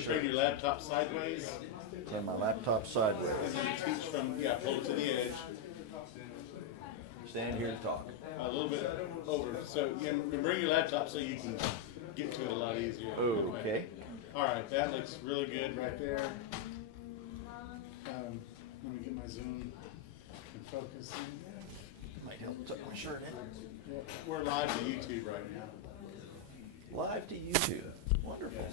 sure. Turn your laptop sideways. Turn my laptop sideways. And then teach from, yeah, pull it to the edge. Stand here and talk. A little bit over. So you can bring your laptop so you can get to it a lot easier. Okay. All right, that looks really good right there. Let me get my zoom and focus. Might help tuck my shirt in. Yeah, we're live to YouTube right now. Live to YouTube. Wonderful.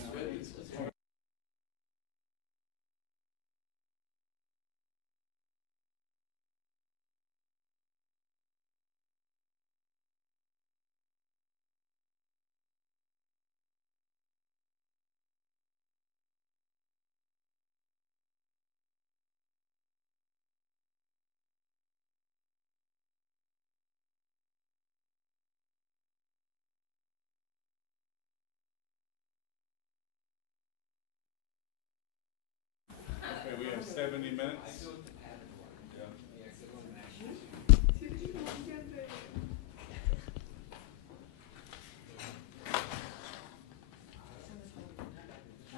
Okay, we have 70 minutes.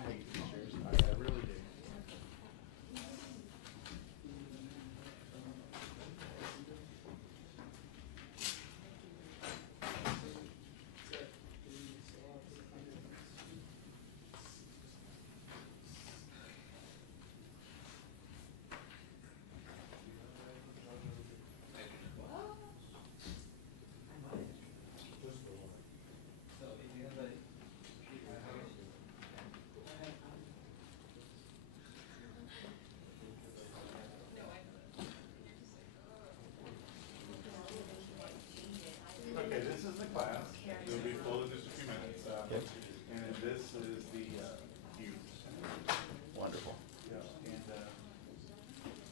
I really do. Okay, this is the class. It'll be full in just a few minutes. And this is the cube. Wonderful. Yeah, and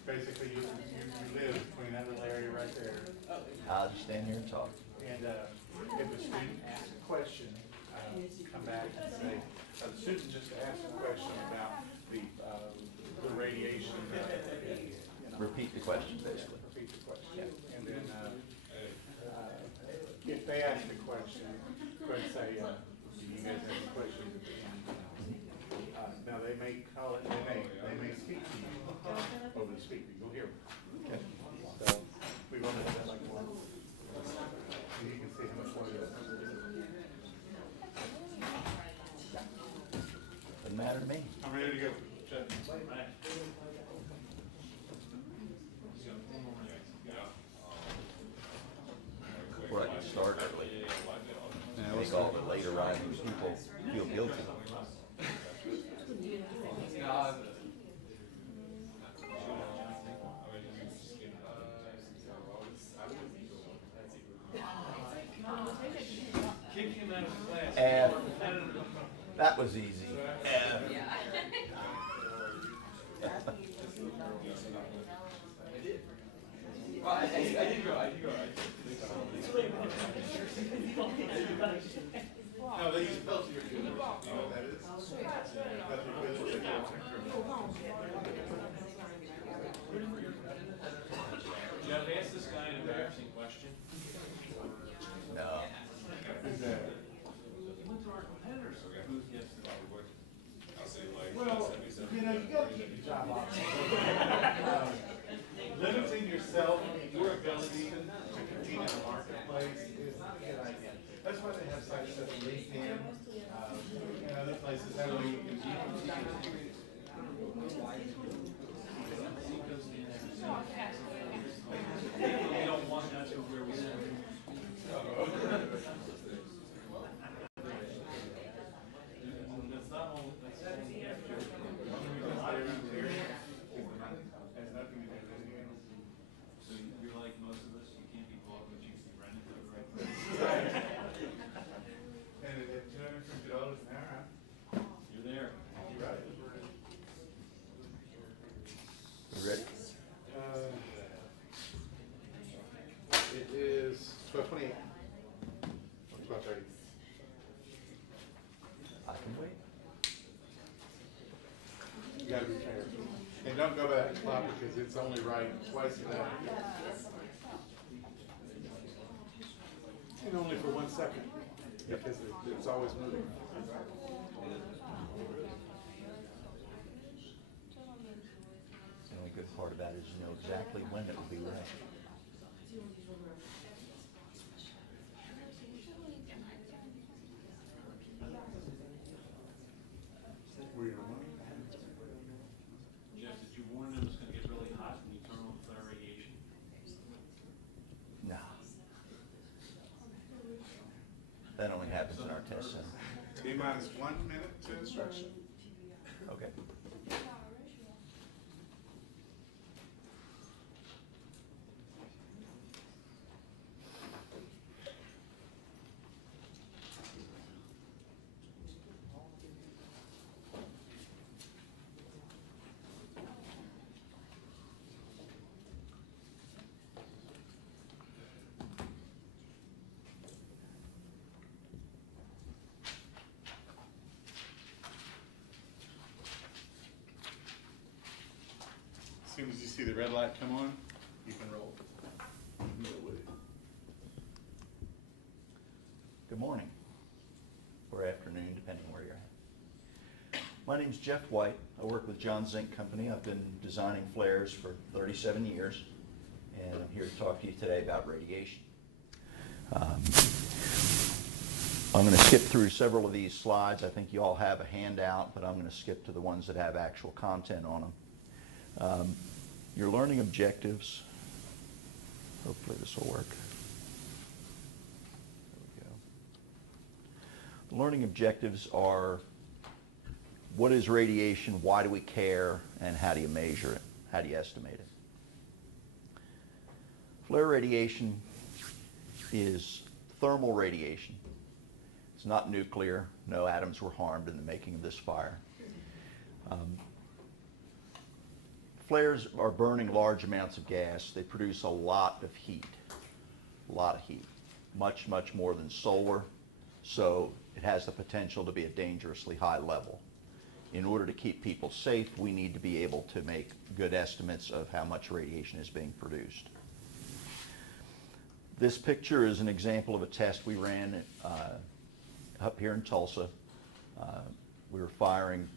basically you live between that little area right there. I'll just stand here and talk. And if a student asks a question, come back and say, the student just asked a question about the radiation. Repeat the question, basically. Repeat the question. Yeah. And then if they ask a question, go ahead and say, do you guys have any questions at the end? Now they may call it, they may speak to you over the speaker. You'll hear them. Okay. So we've only done that like once. And you can see how much water that's going to do. Doesn't matter to me. I'm ready to go. Check. Before I can start early. Make all the late arriving people feel guilty. And that was easy. I did go. No, they use filter here. You know what that is? That's because they You have to ask this guy an embarrassing question. No. Who's that? He went to our competitors. Well, you know, you gotta keep your job options. Limiting yourself, your ability to compete in the marketplace is not a good idea. That's why they have sites such as LinkedIn, and other places that way you can compete. We don't want that to where we sit. That's not all. So you're like most of us, you can't be bought, but you can rent it for the right price. And at $250 an hour, You're there. you're right. You ready? It is 12:28. 12:30. I can wait. You gotta be fair. And don't go by that clock because it's only right twice a day. And only for 1 second, because it's always moving. is know exactly when it will be ready. Jeff, did you warn them it's gonna get really hot when you turn on flare radiation? No. That only happens in our test center. T-minus 1 minute to instruction. Okay. As soon as you see the red light come on, you can roll. Good morning, or afternoon, depending where you're at. My name's Jeff White. I work with John Zink Company. I've been designing flares for 37 years, and I'm here to talk to you today about radiation. I'm going to skip through several of these slides. I think you all have a handout, but I'm going to skip to the ones that have actual content on them. Your learning objectives, hopefully this will work. There we go. The learning objectives are: what is radiation, why do we care, and how do you measure it? How do you estimate it? Flare radiation is thermal radiation. It's not nuclear. No atoms were harmed in the making of this fire. Flares are burning large amounts of gas. They produce a lot of heat, much, much more than solar, so it has the potential to be a dangerously high level. In order to keep people safe, we need to be able to make good estimates of how much radiation is being produced. This picture is an example of a test we ran up here in Tulsa. We were firing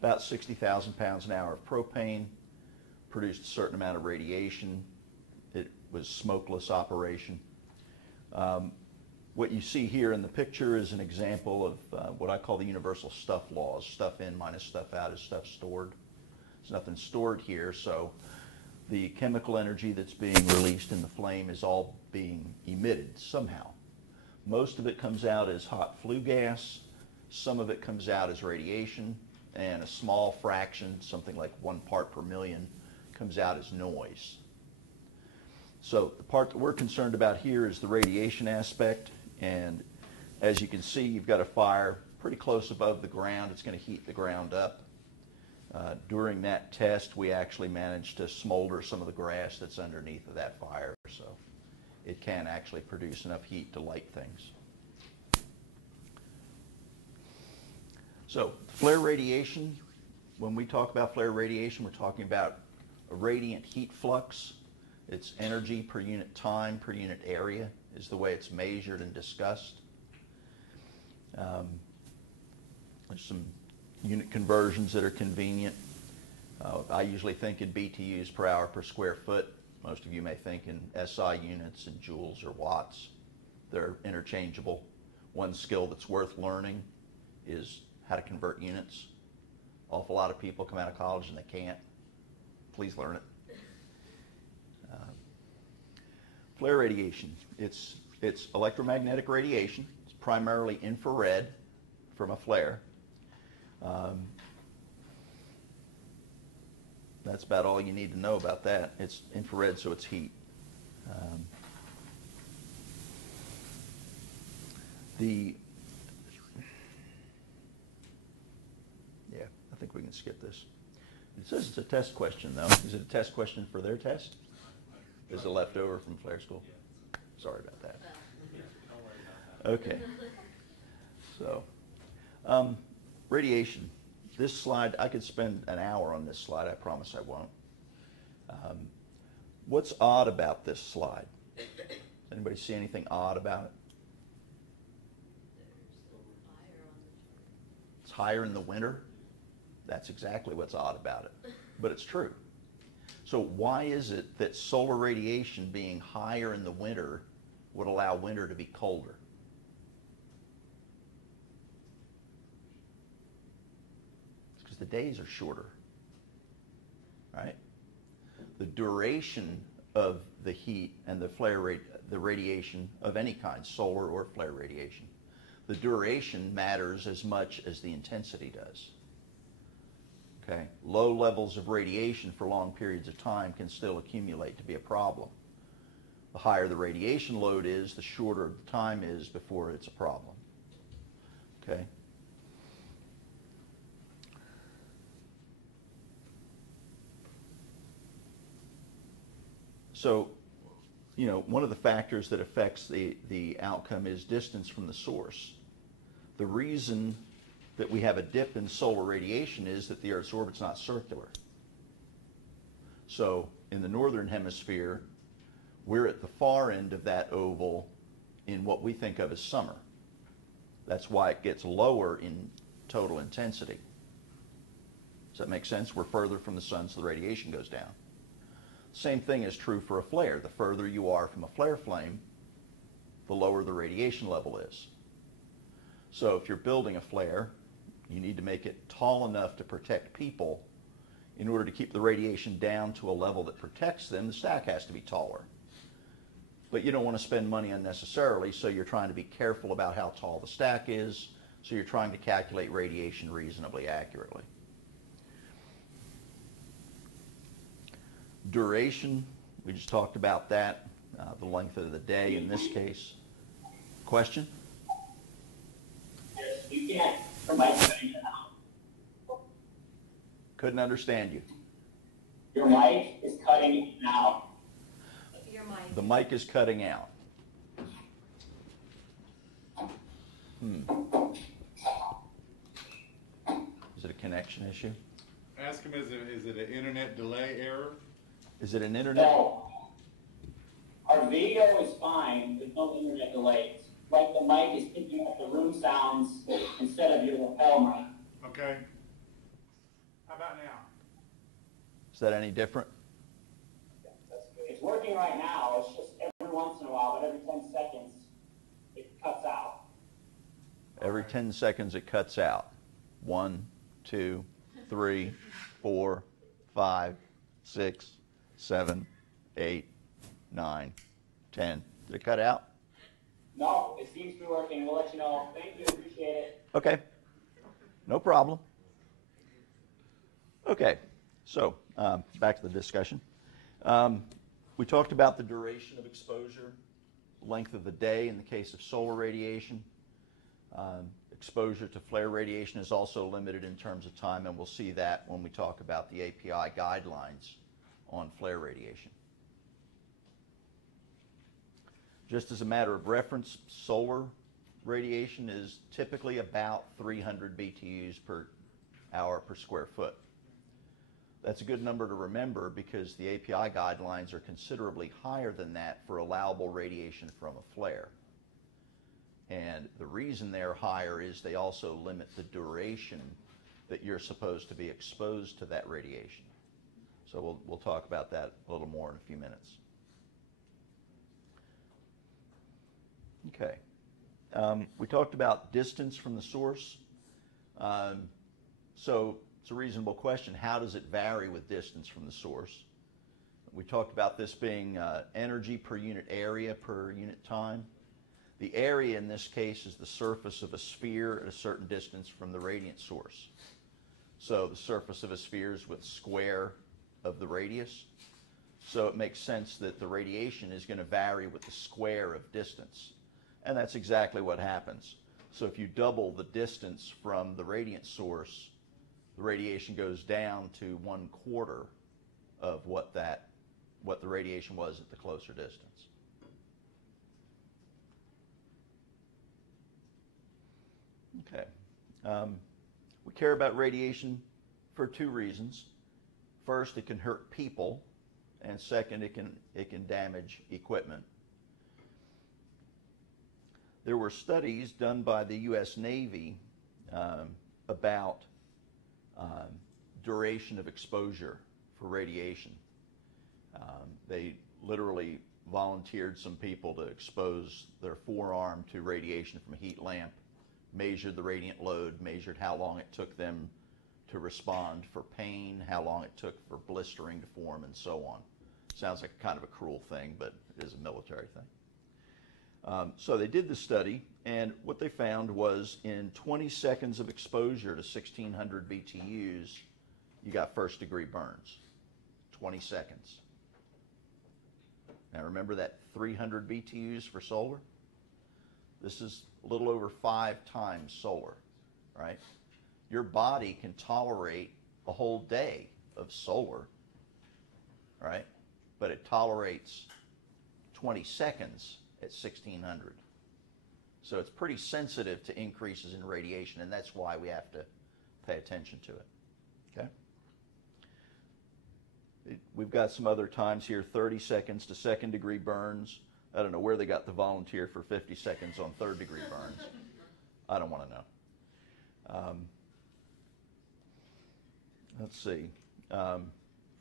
about 60,000 pounds an hour of propane, produced a certain amount of radiation. It was smokeless operation. What you see here in the picture is an example of what I call the universal stuff laws. Stuff in minus stuff out is stuff stored. There's nothing stored here, so the chemical energy that's being released in the flame is all being emitted somehow. Most of it comes out as hot flue gas, some of it comes out as radiation, and a small fraction, something like 1 part per million, comes out as noise. So the part that we're concerned about here is the radiation aspect, and as you can see, you've got a fire pretty close above the ground. It's going to heat the ground up. During that test, we actually managed to smolder some of the grass that's underneath of that fire, so it can actually produce enough heat to light things. So flare radiation, when we talk about flare radiation, we're talking about a radiant heat flux. It's energy per unit time per unit area is the way it's measured and discussed. There's some unit conversions that are convenient. I usually think in BTUs per hour per square foot. Most of you may think in SI units and joules or watts. They're interchangeable. One skill that's worth learning is how to convert units. Awful lot of people come out of college and they can't. Please learn it. Flare radiation. It's electromagnetic radiation. It's primarily infrared from a flare. That's about all you need to know about that. It's infrared, so it's heat. I think we can skip this. It says it's a test question, though. Is it a test question for their test? Is it left over from flare school? Sorry about that. Okay. So, radiation. This slide, I could spend an hour on this slide. I promise I won't. What's odd about this slide? Anybody see anything odd about it? It's higher in the winter. That's exactly what's odd about it, but it's true. So why is it that solar radiation being higher in the winter would allow winter to be colder? It's because the days are shorter, right? The duration of the heat and the radiation of any kind, solar or flare radiation, the duration matters as much as the intensity does. Okay? Low levels of radiation for long periods of time can still accumulate to be a problem. The higher the radiation load is, the shorter the time is before it's a problem. Okay? So, you know, one of the factors that affects the outcome is distance from the source. The reason that we have a dip in solar radiation is that the Earth's orbit's not circular. So in the northern hemisphere, we're at the far end of that oval in what we think of as summer. That's why it gets lower in total intensity. Does that make sense? We're further from the sun, so the radiation goes down. Same thing is true for a flare. The further you are from a flare flame, the lower the radiation level is. So if you're building a flare, you need to make it tall enough to protect people. In order to keep the radiation down to a level that protects them, the stack has to be taller. But you don't want to spend money unnecessarily, so you're trying to be careful about how tall the stack is, so you're trying to calculate radiation reasonably accurately. Duration, we just talked about that, the length of the day in this case. Question? You can't. Your mic's cutting out. Couldn't understand you. Your mic is cutting out. Your mic. The mic is cutting out. Is it a connection issue? Ask him, is it an internet delay error? Is it an internet? No. Our video is fine. There's no internet delays. Like the mic is picking up the room sounds instead of your lapel mic. Okay. How about now? Is that any different? It's working right now. It's just every once in a while, but every 10 seconds, it cuts out. Every 10 seconds it cuts out. 1, 2, 3, 4, 5, 6, 7, 8, 9, 10. Did it cut out? No, it seems to be working. We'll let you know. Thank you. Appreciate it. Okay. No problem. Okay. So, back to the discussion. We talked about the duration of exposure, length of the day in the case of solar radiation. Exposure to flare radiation is also limited in terms of time, and we'll see that when we talk about the API guidelines on flare radiation. Just as a matter of reference, solar radiation is typically about 300 BTUs per hour per square foot. That's a good number to remember because the API guidelines are considerably higher than that for allowable radiation from a flare. And the reason they're higher is they also limit the duration that you're supposed to be exposed to that radiation. So we'll talk about that a little more in a few minutes. Okay. We talked about distance from the source. So it's a reasonable question. How does it vary with distance from the source? We talked about this being energy per unit area per unit time. The area in this case is the surface of a sphere at a certain distance from the radiant source. So the surface of a sphere is with square of the radius. So it makes sense that the radiation is going to vary with the square of distance. And that's exactly what happens. So if you double the distance from the radiant source, the radiation goes down to 1/4 of what the radiation was at the closer distance. Okay. We care about radiation for two reasons. First, it can hurt people, and second, it can damage equipment. There were studies done by the U.S. Navy about duration of exposure for radiation. They literally volunteered some people to expose their forearm to radiation from a heat lamp, measured the radiant load, measured how long it took them to respond for pain, how long it took for blistering to form, and so on. Sounds like kind of a cruel thing, but it is a military thing. So they did the study, and what they found was in 20 seconds of exposure to 1600 BTUs, you got first-degree burns. 20 seconds. Now remember that 300 BTUs for solar? This is a little over 5 times solar, right? Your body can tolerate a whole day of solar, right? But it tolerates 20 seconds at 1600. So it's pretty sensitive to increases in radiation, and that's why we have to pay attention to it, okay? We've got some other times here, 30 seconds to second-degree burns. I don't know where they got the volunteer for 50 seconds on third-degree burns. I don't want to know. Let's see.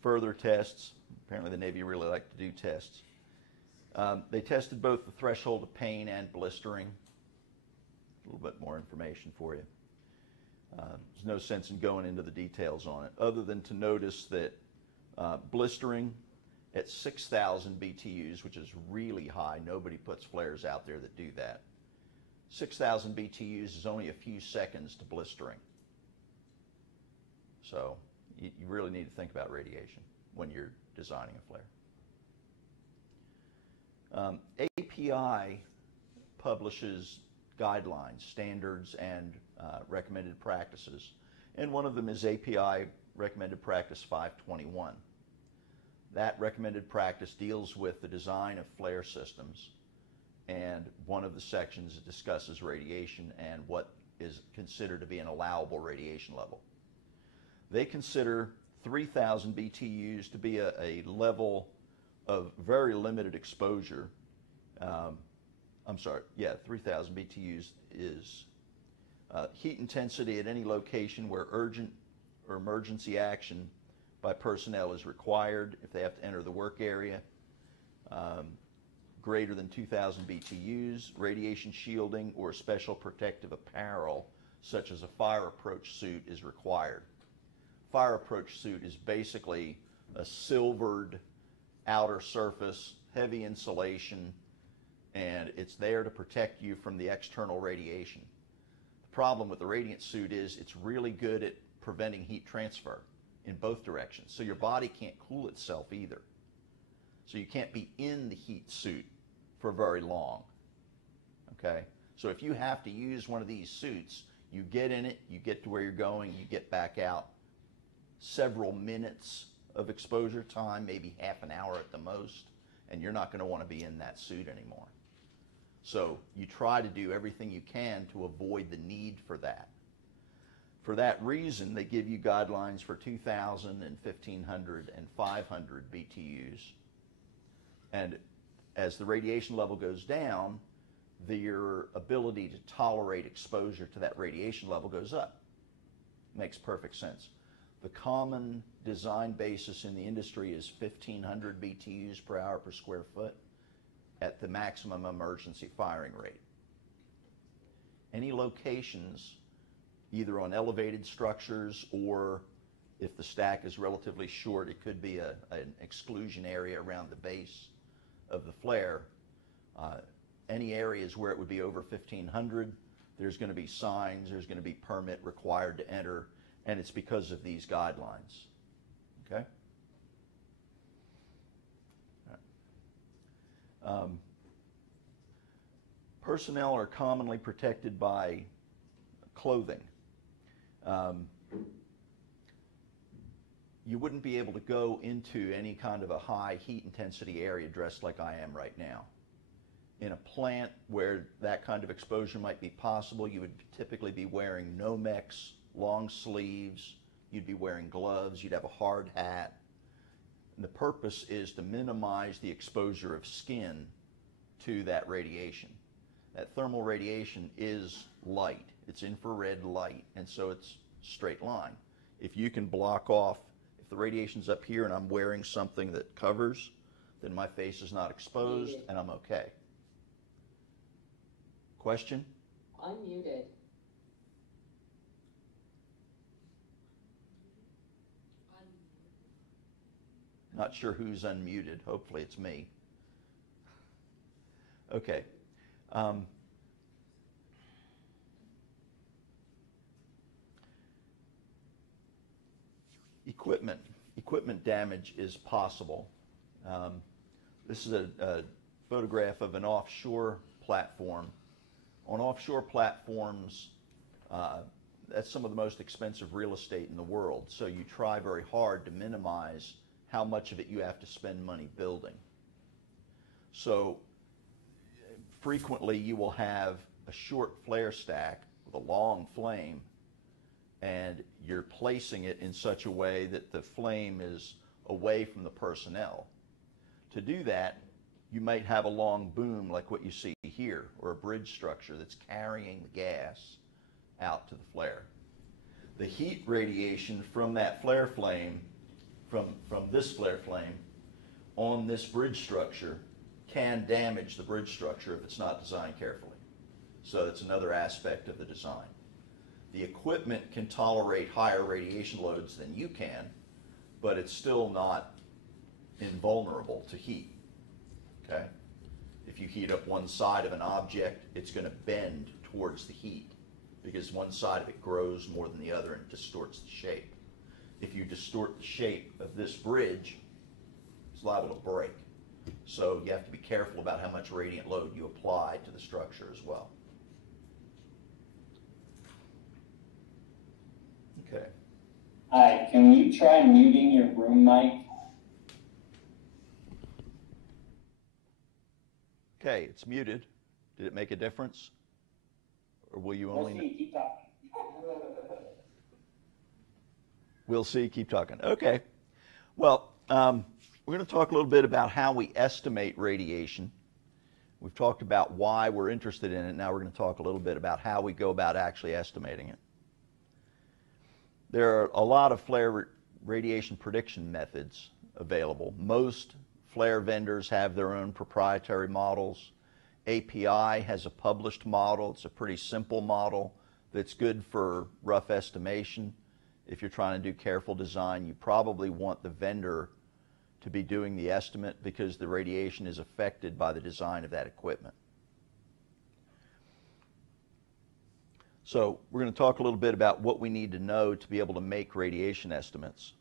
Further tests. Apparently the Navy really like to do tests. They tested both the threshold of pain and blistering. A little bit more information for you. There's no sense in going into the details on it, other than to notice that blistering at 6,000 BTUs, which is really high. Nobody puts flares out there that do that. 6,000 BTUs is only a few seconds to blistering. So you really need to think about radiation when you're designing a flare. API publishes guidelines, standards, and recommended practices. And one of them is API Recommended Practice 521. That recommended practice deals with the design of flare systems, and one of the sections discusses radiation and what is considered to be an allowable radiation level. They consider 3,000 BTUs to be a level of very limited exposure. 3,000 BTUs is heat intensity at any location where urgent or emergency action by personnel is required if they have to enter the work area. Greater than 2,000 BTUs, radiation shielding or special protective apparel such as a fire approach suit is required. Fire approach suit is basically a silvered outer surface, heavy insulation, and it's there to protect you from the external radiation. The problem with the radiant suit is it's really good at preventing heat transfer in both directions. So your body can't cool itself either. So you can't be in the heat suit for very long. Okay? So if you have to use one of these suits, you get in it, you get to where you're going, you get back out. Several minutes of exposure time, maybe half an hour at the most, and you're not going to want to be in that suit anymore. So you try to do everything you can to avoid the need for that. For that reason, they give you guidelines for 2,000 and 1,500 and 500 BTUs. And as the radiation level goes down, your ability to tolerate exposure to that radiation level goes up. Makes perfect sense. The common design basis in the industry is 1,500 BTUs per hour per square foot at the maximum emergency firing rate. Any locations, either on elevated structures or if the stack is relatively short, it could be an exclusion area around the base of the flare. Any areas where it would be over 1,500, there's going to be signs, there's going to be permit required to enter, and it's because of these guidelines. Okay? All right. Personnel are commonly protected by clothing. You wouldn't be able to go into any kind of a high heat intensity area dressed like I am right now. In a plant where that kind of exposure might be possible, you would typically be wearing Nomex, long sleeves, you'd be wearing gloves, you'd have a hard hat. And the purpose is to minimize the exposure of skin to that radiation. That thermal radiation is light. It's infrared light, and so it's straight line. If you can block off, if the radiation's up here and I'm wearing something that covers, then my face is not exposed and I'm okay. Question? Unmuted. Not sure who's unmuted. Hopefully it's me. Okay. Equipment damage is possible. This is a photograph of an offshore platform. On offshore platforms, that's some of the most expensive real estate in the world. So you try very hard to minimize how much of it you have to spend money building. So frequently you will have a short flare stack with a long flame, and you're placing it in such a way that the flame is away from the personnel. To do that, you might have a long boom like what you see here, or a bridge structure that's carrying the gas out to the flare. The heat radiation from that flare flame, from this flare flame, on this bridge structure can damage the bridge structure if it's not designed carefully. So it's another aspect of the design. The equipment can tolerate higher radiation loads than you can, but it's still not invulnerable to heat. Okay? If you heat up one side of an object, it's going to bend towards the heat because one side of it grows more than the other and distorts the shape. If you distort the shape of this bridge, it's liable to break. So you have to be careful about how much radiant load you apply to the structure as well. Okay. Hi, can you try muting your room mic? Okay, it's muted. Did it make a difference? Or will you We'll only... see, keep talking. We'll see, keep talking. Okay. Well, we're going to talk a little bit about how we estimate radiation. We've talked about why we're interested in it. Now we're going to talk a little bit about how we go about actually estimating it. There are a lot of flare radiation prediction methods available. Most flare vendors have their own proprietary models. API has a published model. It's a pretty simple model that's good for rough estimation. If you're trying to do careful design, you probably want the vendor to be doing the estimate because the radiation is affected by the design of that equipment. So we're going to talk a little bit about what we need to know to be able to make radiation estimates.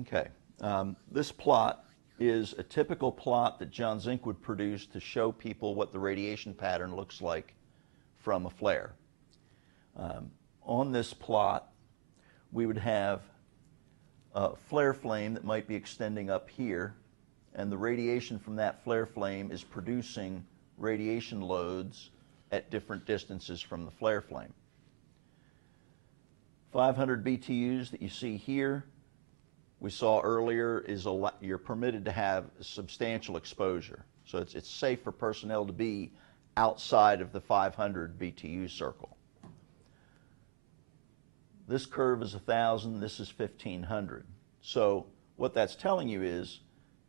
Okay, this plot is a typical plot that John Zink would produce to show people what the radiation pattern looks like from a flare. On this plot, we would have a flare flame that might be extending up here, and the radiation from that flare flame is producing radiation loads at different distances from the flare flame. 500 BTUs that you see here, we saw earlier, is you're permitted to have substantial exposure. So it's safe for personnel to be outside of the 500 BTU circle. This curve is 1,000, this is 1,500. So what that's telling you is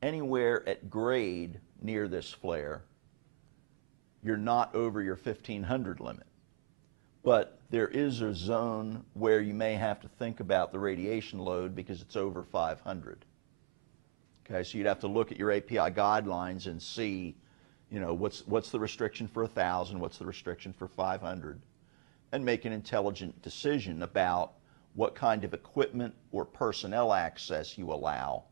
anywhere at grade near this flare, you're not over your 1,500 limit. But there is a zone where you may have to think about the radiation load because it's over 500. Okay, so you'd have to look at your API guidelines and see, you know, what's the restriction for 1,000, what's the restriction for 500, and make an intelligent decision about what kind of equipment or personnel access you allow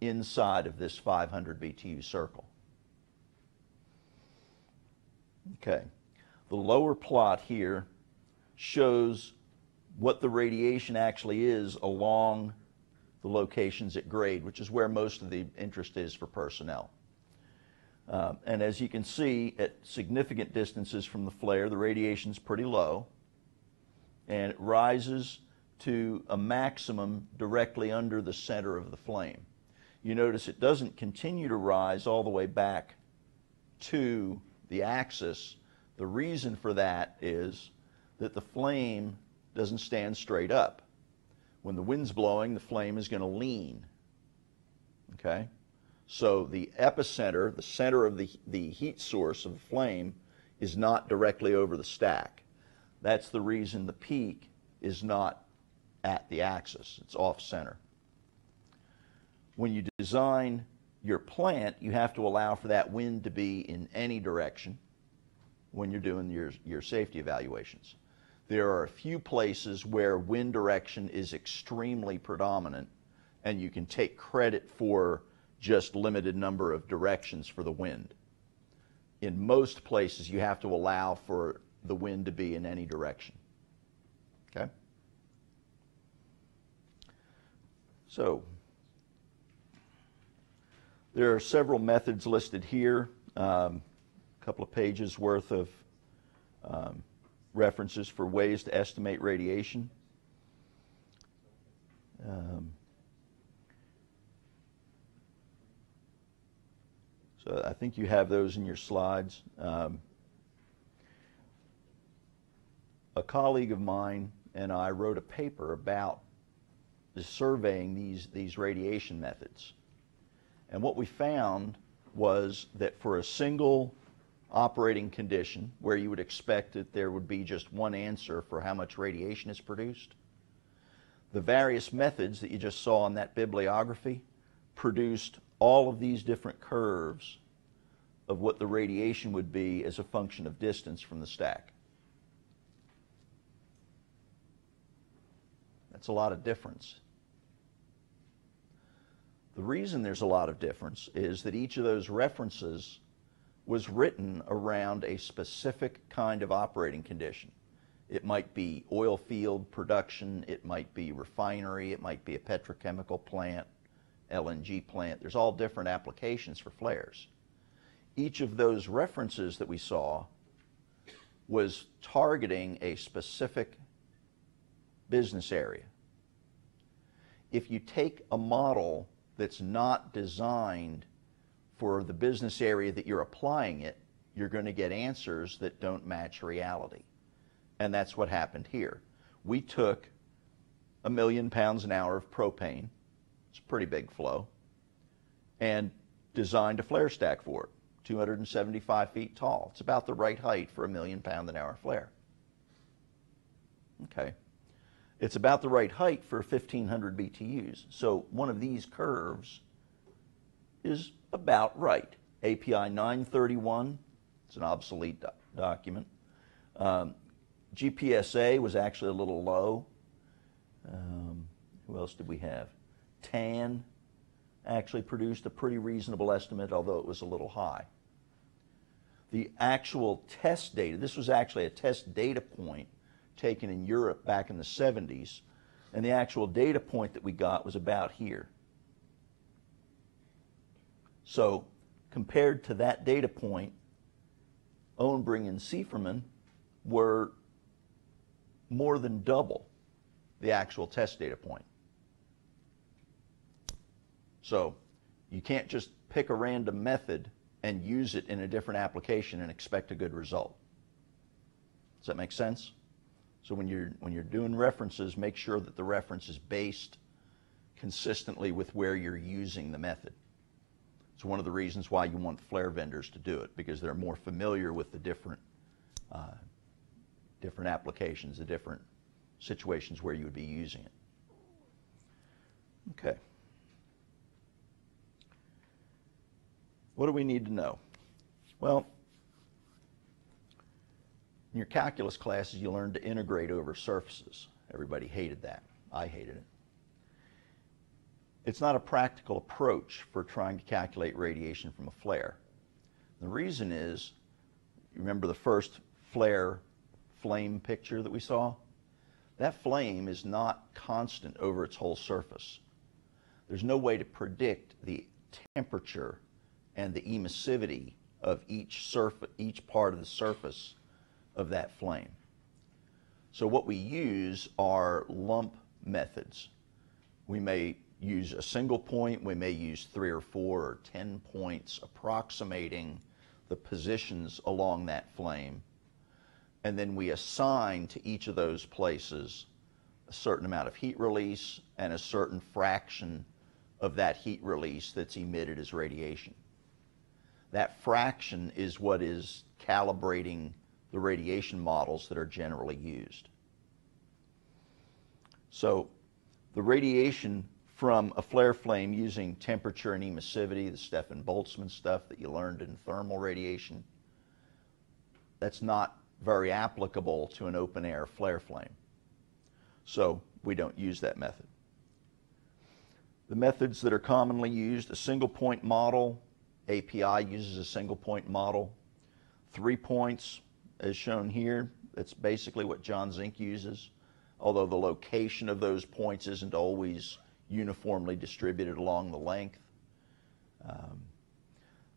inside of this 500 BTU circle. Okay, the lower plot here shows what the radiation actually is along the locations at grade, which is where most of the interest is for personnel. And as you can see, at significant distances from the flare, the radiation is pretty low, and it rises to a maximum directly under the center of the flame. You notice it doesn't continue to rise all the way back to the axis. The reason for that is that the flame doesn't stand straight up. When the wind's blowing, the flame is going to lean. Okay? So the epicenter, the center of the heat source of the flame, is not directly over the stack. That's the reason the peak is not at the axis. It's off center. When you design your plant, you have to allow for that wind to be in any direction when you're doing your safety evaluations. There are a few places where wind direction is extremely predominant, and you can take credit for just limited number of directions for the wind. In most places, you have to allow for the wind to be in any direction. Okay? So, there are several methods listed here, a couple of pages worth of references for ways to estimate radiation. So I think you have those in your slides. A colleague of mine and I wrote a paper about surveying these radiation methods. And what we found was that for a single operating condition where you would expect that there would be just one answer for how much radiation is produced, the various methods that you just saw in that bibliography produced all of these different curves of what the radiation would be as a function of distance from the stack. That's a lot of difference. The reason there's a lot of difference is that each of those references was written around a specific kind of operating condition. It might be oil field production, it might be refinery, it might be a petrochemical plant, LNG plant. There's all different applications for flares. Each of those references that we saw was targeting a specific business area. If you take a model that's not designed for the business area that you're applying it, you're going to get answers that don't match reality. And that's what happened here. We took 1 million pounds an hour of propane, it's a pretty big flow, and designed a flare stack for it, 275 feet tall. It's about the right height for a 1 million pound an hour flare. Okay. It's about the right height for 1,500 BTUs. So one of these curves is about right. API 931, it's an obsolete document. GPSA was actually a little low. Who else did we have? TAN actually produced a pretty reasonable estimate, although it was a little high. The actual test data, this was actually a test data point taken in Europe back in the 70s, and the actual data point that we got was about here. So compared to that data point, Ohnbring and Sieferman were more than double the actual test data point. So you can't just pick a random method and use it in a different application and expect a good result. Does that make sense? So when you're doing references, make sure that the reference is based consistently with where you're using the method. It's one of the reasons why you want flare vendors to do it, because they're more familiar with the different applications, the different situations where you would be using it. Okay. What do we need to know? Well, in your calculus classes, you learned to integrate over surfaces. Everybody hated that. I hated it. It's not a practical approach for trying to calculate radiation from a flare. The reason is, you remember the first flame picture that we saw? That flame is not constant over its whole surface. There's no way to predict the temperature and the emissivity of each part of the surface of that flame. So what we use are lump methods. We may use a single point, we may use 3 or 4 or 10 points approximating the positions along that flame, and then we assign to each of those places a certain amount of heat release, and a certain fraction of that heat release that's emitted as radiation. That fraction is what is calibrating the radiation models that are generally used. So the radiation from a flare flame using temperature and emissivity, the Stefan Boltzmann stuff that you learned in thermal radiation, that's not very applicable to an open air flare flame. So we don't use that method. The methods that are commonly used, a single point model, API uses a single point model. 3 points, as shown here, that's basically what John Zink uses, although the location of those points isn't always uniformly distributed along the length.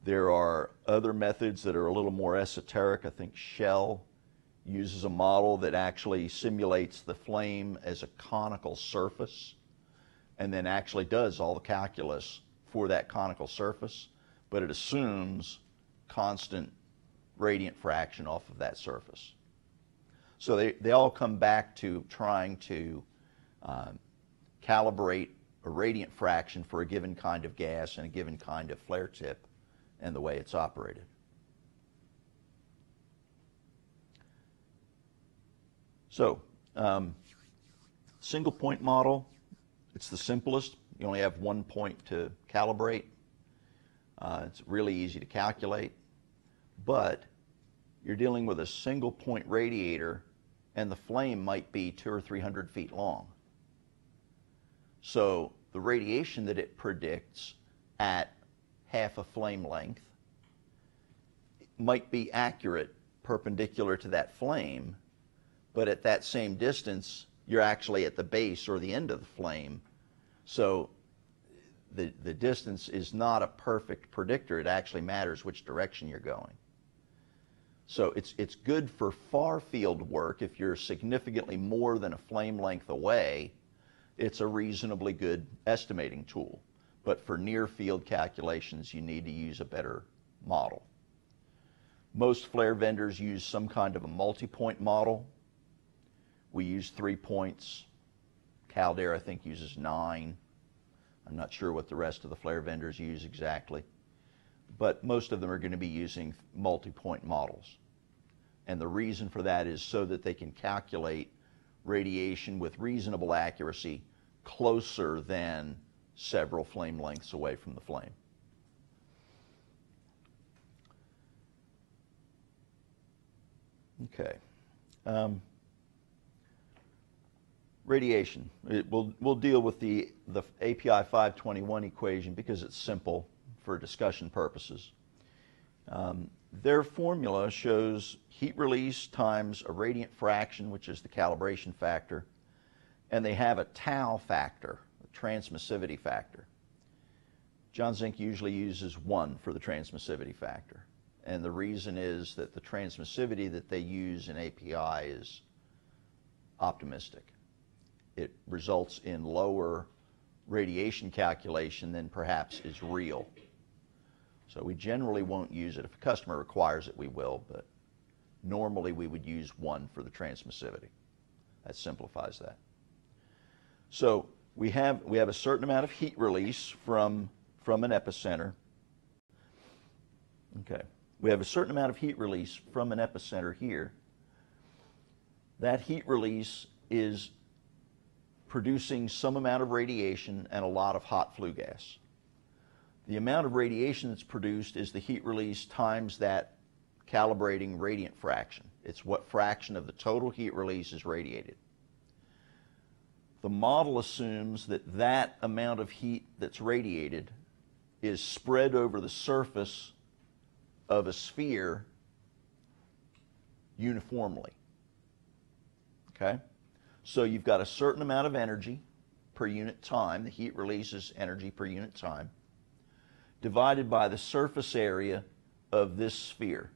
There are other methods that are a little more esoteric. I think Shell uses a model that actually simulates the flame as a conical surface and then actually does all the calculus for that conical surface, but it assumes constant radiant fraction off of that surface. So they all come back to trying to calibrate a radiant fraction for a given kind of gas and a given kind of flare tip and the way it's operated. So, single point model, it's the simplest. You only have 1 point to calibrate. It's really easy to calculate, but you're dealing with a single point radiator and the flame might be 200 or 300 feet long. So the radiation that it predicts at half a flame length might be accurate perpendicular to that flame, but at that same distance, you're actually at the base or the end of the flame. So the distance is not a perfect predictor. It actually matters which direction you're going. So it's good for far field work. If you're significantly more than a flame length away, it's a reasonably good estimating tool. But for near field calculations, you need to use a better model. Most flare vendors use some kind of a multi-point model. We use 3 points. Caldair, I think, uses 9. I'm not sure what the rest of the flare vendors use exactly, but most of them are going to be using multi-point models. And the reason for that is so that they can calculate radiation with reasonable accuracy closer than several flame lengths away from the flame. Okay. Radiation. We'll deal with the API 521 equation because it's simple for discussion purposes. Their formula shows heat release times a radiant fraction, which is the calibration factor, and they have a tau factor, a transmissivity factor. John Zink usually uses 1 for the transmissivity factor, and the reason is that the transmissivity that they use in API is optimistic. It results in lower radiation calculation than perhaps is real. So we generally won't use it. If a customer requires it, we will, but normally we would use 1 for the transmissivity. That simplifies that. So we have a certain amount of heat release from an epicenter. Okay. We have a certain amount of heat release from an epicenter here. That heat release is producing some amount of radiation and a lot of hot flue gas. The amount of radiation that's produced is the heat release times that calibrating radiant fraction. It's what fraction of the total heat release is radiated. The model assumes that that amount of heat that's radiated is spread over the surface of a sphere uniformly. Okay? So you've got a certain amount of energy per unit time. The heat release is energy per unit time, divided by the surface area of this sphere.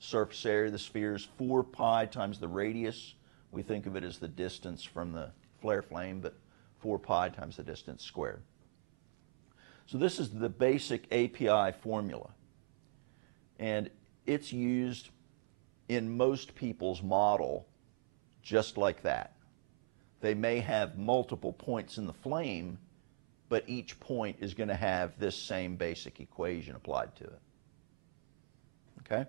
Surface area of the sphere is 4 pi times the radius. We think of it as the distance from the flare flame, but 4 pi times the distance squared. So this is the basic API formula. And it's used in most people's model just like that. They may have multiple points in the flame, but each point is going to have this same basic equation applied to it. Okay?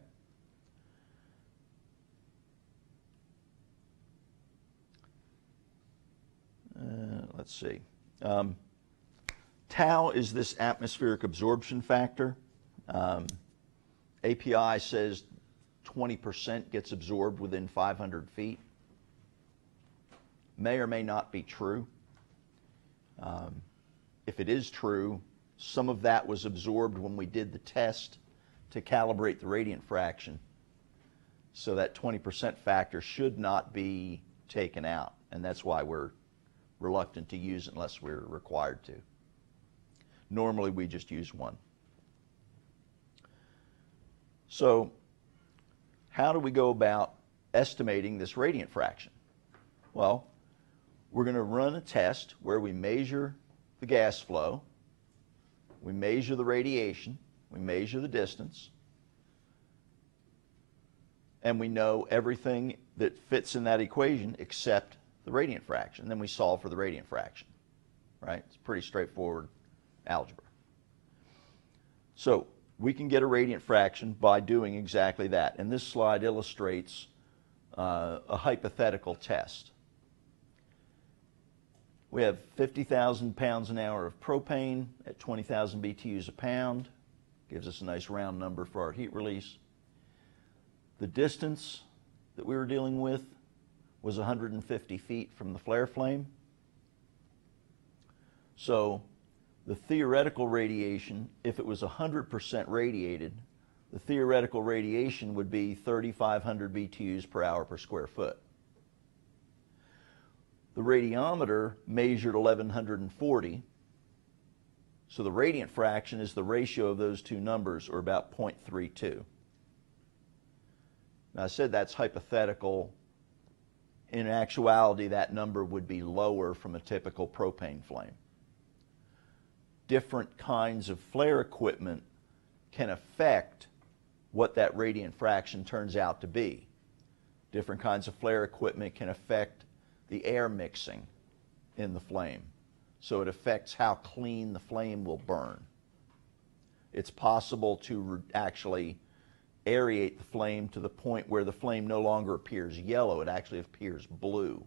Let's see. Tau is this atmospheric absorption factor. API says 20% gets absorbed within 500 feet. May or may not be true. If it is true, some of that was absorbed when we did the test to calibrate the radiant fraction. So that 20% factor should not be taken out, and that's why we're reluctant to use it unless we're required to. Normally we just use 1. So how do we go about estimating this radiant fraction? Well, we're going to run a test where we measure the gas flow, we measure the radiation, we measure the distance, and we know everything that fits in that equation except the radiant fraction. Then we solve for the radiant fraction, right? It's pretty straightforward algebra. So we can get a radiant fraction by doing exactly that. And this slide illustrates a hypothetical test. We have 50,000 pounds an hour of propane at 20,000 BTUs a pound. Gives us a nice round number for our heat release. The distance that we were dealing with was 150 feet from the flare flame. So the theoretical radiation, if it was 100% radiated, the theoretical radiation would be 3,500 BTUs per hour per square foot. The radiometer measured 1,140, so the radiant fraction is the ratio of those two numbers, or about 0.32. Now I said that's hypothetical. In actuality, that number would be lower from a typical propane flame. Different kinds of flare equipment can affect what that radiant fraction turns out to be. Different kinds of flare equipment can affect the air mixing in the flame. So it affects how clean the flame will burn. It's possible to actually aerate the flame to the point where the flame no longer appears yellow, it actually appears blue.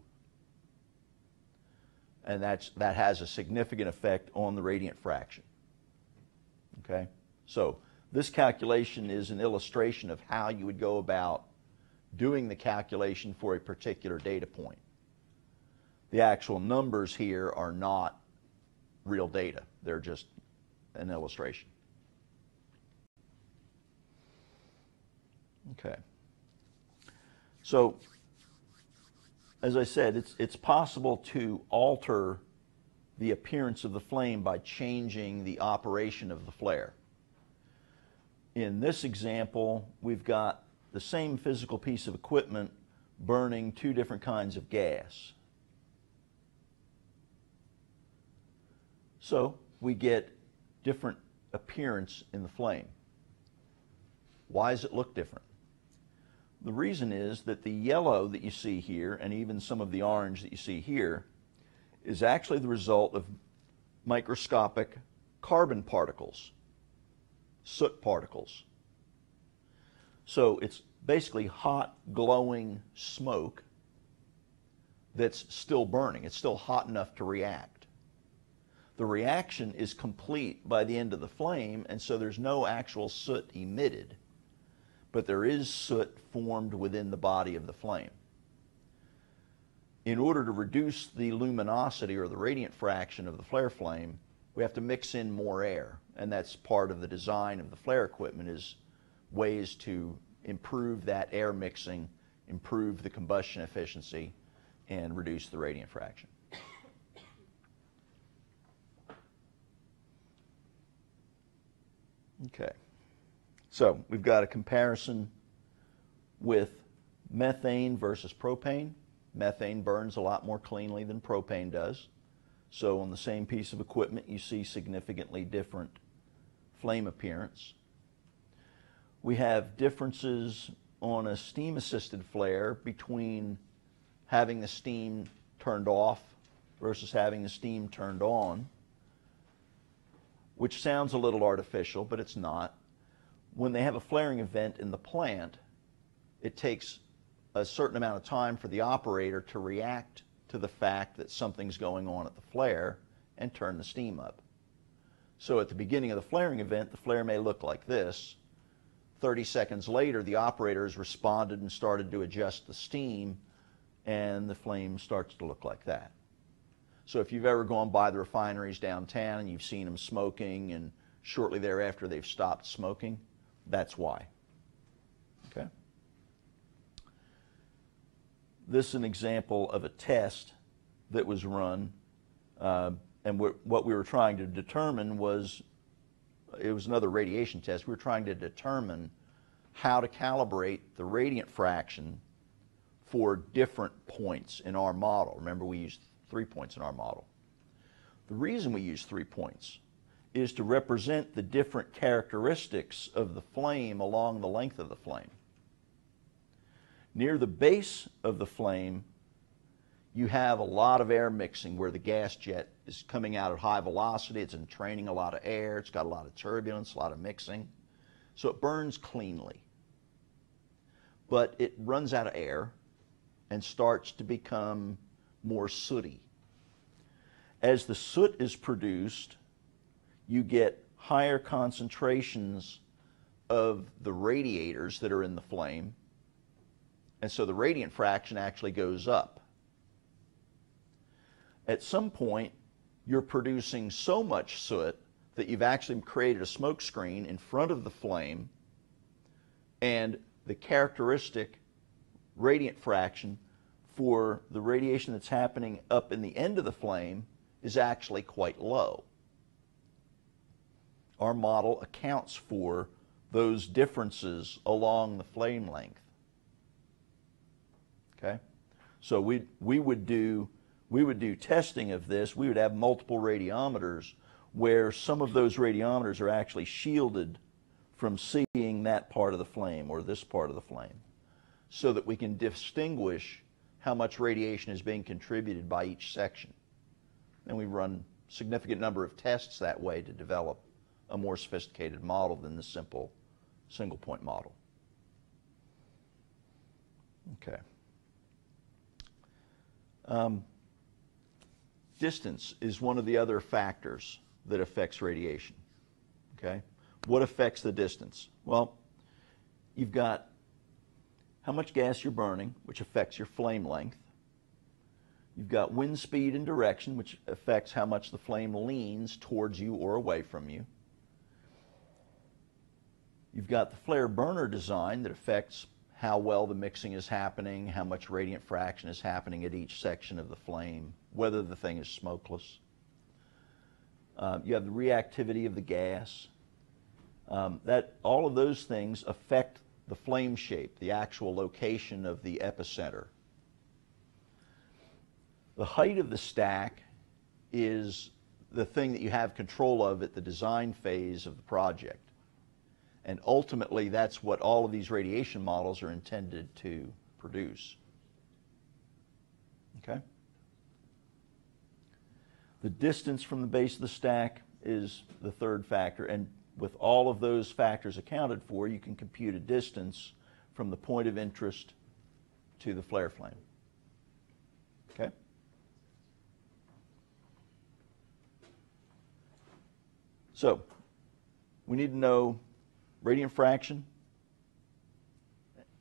And that has a significant effect on the radiant fraction. Okay? So this calculation is an illustration of how you would go about doing the calculation for a particular data point. The actual numbers here are not real data. They're just an illustration. Okay. So, as I said, it's possible to alter the appearance of the flame by changing the operation of the flare. In this example, we've got the same physical piece of equipment burning two different kinds of gas. So we get different appearance in the flame. Why does it look different? The reason is that the yellow that you see here, and even some of the orange that you see here, is actually the result of microscopic carbon particles, soot particles. So it's basically hot, glowing smoke that's still burning. It's still hot enough to react. The reaction is complete by the end of the flame, and so there's no actual soot emitted, but there is soot formed within the body of the flame. In order to reduce the luminosity or the radiant fraction of the flare flame, we have to mix in more air, and that's part of the design of the flare equipment, is ways to improve that air mixing, improve the combustion efficiency, and reduce the radiant fraction. Okay, so we've got a comparison with methane versus propane. Methane burns a lot more cleanly than propane does. So on the same piece of equipment, you see significantly different flame appearance. We have differences on a steam-assisted flare between having the steam turned off versus having the steam turned on, which sounds a little artificial, but it's not. When they have a flaring event in the plant, it takes a certain amount of time for the operator to react to the fact that something's going on at the flare and turn the steam up. So at the beginning of the flaring event, the flare may look like this. 30 seconds later, the operator has responded and started to adjust the steam, and the flame starts to look like that. So if you've ever gone by the refineries downtown and you've seen them smoking and shortly thereafter they've stopped smoking, that's why. Okay? This is an example of a test that was run, and what we were trying to determine was, it was another radiation test. We were trying to determine how to calibrate the radiant fraction for different points in our model. Remember, we used 3 points in our model. The reason we use 3 points is to represent the different characteristics of the flame along the length of the flame. Near the base of the flame, you have a lot of air mixing where the gas jet is coming out at high velocity. It's entraining a lot of air. It's got a lot of turbulence, a lot of mixing. So it burns cleanly. But it runs out of air and starts to become more sooty. As the soot is produced, you get higher concentrations of the radiators that are in the flame, and so the radiant fraction actually goes up. At some point, you're producing so much soot that you've actually created a smoke screen in front of the flame, and the characteristic radiant fraction for the radiation that's happening up in the end of the flame is actually quite low. Our model accounts for those differences along the flame length. Okay? So we would do testing of this. We would have multiple radiometers where some of those radiometers are actually shielded from seeing that part of the flame or this part of the flame, so that we can distinguish how much radiation is being contributed by each section. And we run a significant number of tests that way to develop a more sophisticated model than the simple single point model. Okay. Distance is one of the other factors that affects radiation. Okay? What affects the distance? Well, you've got how much gas you're burning, which affects your flame length. You've got wind speed and direction, which affects how much the flame leans towards you or away from you. You've got the flare burner design that affects how well the mixing is happening, how much radiant fraction is happening at each section of the flame, whether the thing is smokeless. You have the reactivity of the gas. All of those things affect the flame shape, the actual location of the epicenter. The height of the stack is the thing that you have control of at the design phase of the project. And ultimately, that's what all of these radiation models are intended to produce. Okay? The distance from the base of the stack is the third factor, and with all of those factors accounted for, you can compute a distance from the point of interest to the flare flame. Okay? So, we need to know radiant fraction,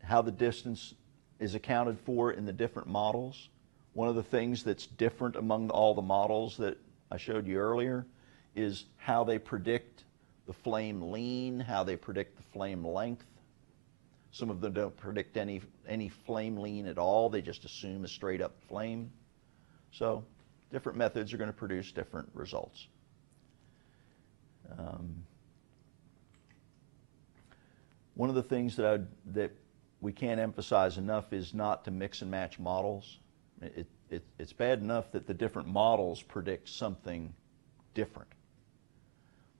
how the distance is accounted for in the different models. One of the things that's different among all the models that I showed you earlier is how they predict the flame lean, how they predict the flame length. Some of them don't predict any flame lean at all. They just assume a straight up flame. So different methods are going to produce different results. One of the things that we can't emphasize enough is not to mix and match models. It's bad enough that the different models predict something different.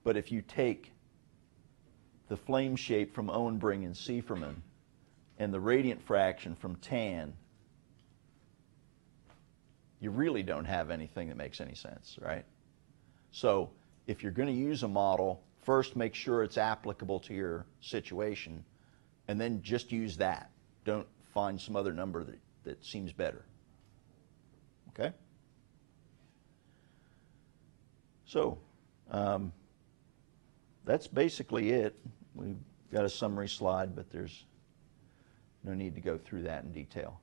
But if you take the flame shape from Owenbring and Sieferman and the radiant fraction from Tan, you really don't have anything that makes any sense, right? So if you're going to use a model, first make sure it's applicable to your situation, and then just use that. Don't find some other number that seems better. Okay? So that's basically it. We've got a summary slide, but there's no need to go through that in detail.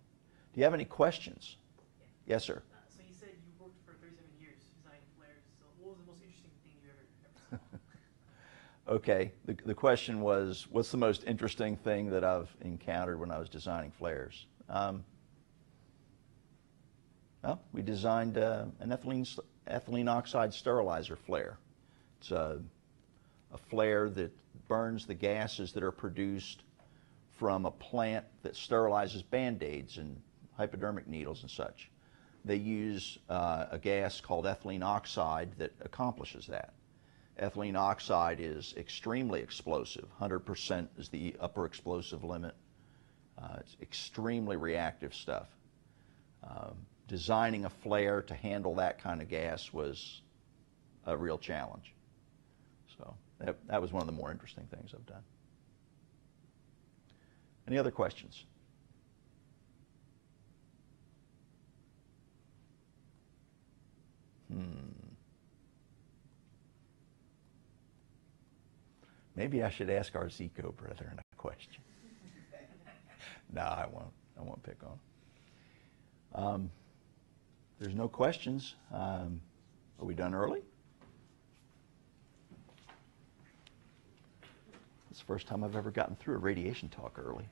Do you have any questions? Yes, sir. So you said you worked for 37 years designing flares. So what was the most interesting thing you ever saw? Okay. The question was, what's the most interesting thing that I've encountered when I was designing flares? Well, we designed an ethylene oxide sterilizer flare. It's a flare that burns the gases that are produced from a plant that sterilizes Band-Aids and hypodermic needles and such. They use a gas called ethylene oxide that accomplishes that. Ethylene oxide is extremely explosive. 100% is the upper explosive limit. It's extremely reactive stuff. Designing a flare to handle that kind of gas was a real challenge. So that was one of the more interesting things I've done. Any other questions? Maybe I should ask our Zico brethren a question. No, I won't. I won't pick on. There's no questions. Are we done early? It's the first time I've ever gotten through a radiation talk early.